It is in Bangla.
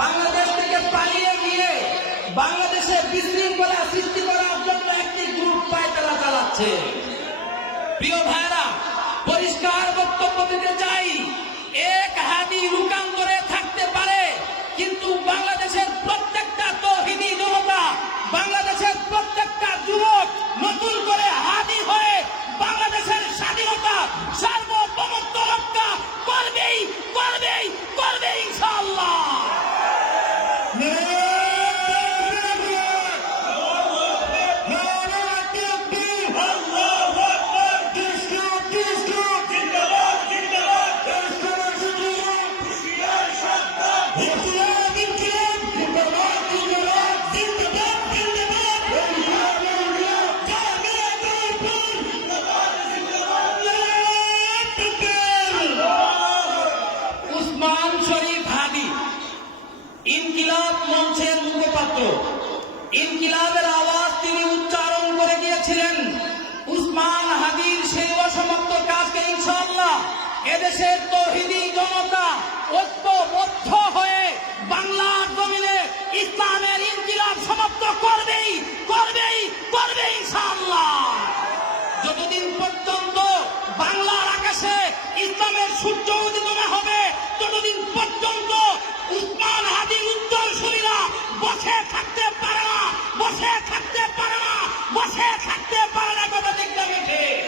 বাংলাদেশ থেকে পালিয়ে গিয়ে বাংলাদেশে বিশৃঙ্খলা সৃষ্টি করার জন্য একটি গ্রুপ পায় তারা চালাচ্ছে। প্রিয় ভাইরা উসমান শরীফ ইনকিলাব মঞ্চের মুখপাত্র। ইনকিলাবের আওয়াজ তিনি উচ্চারণ করে গিয়েছিলেন উসমান হাদির সেই অসমাপ্ত কাজকে ইনশাআল্লাহ, এদেশের তহিদি জনতা ঐক্যবদ্ধ হয়ে বাংলার জমিনে ইসলামের ইনকিলাব সমাপ্ত করবেই করবেই করবে ইনশাআল্লাহ। যতদিন পর্যন্ত বাংলার আকাশে ইসলামের সূর্য উদিত থাকতে পারে না বসে থাকতে পারে না বসে থাকতে পারে না কথা দেখতে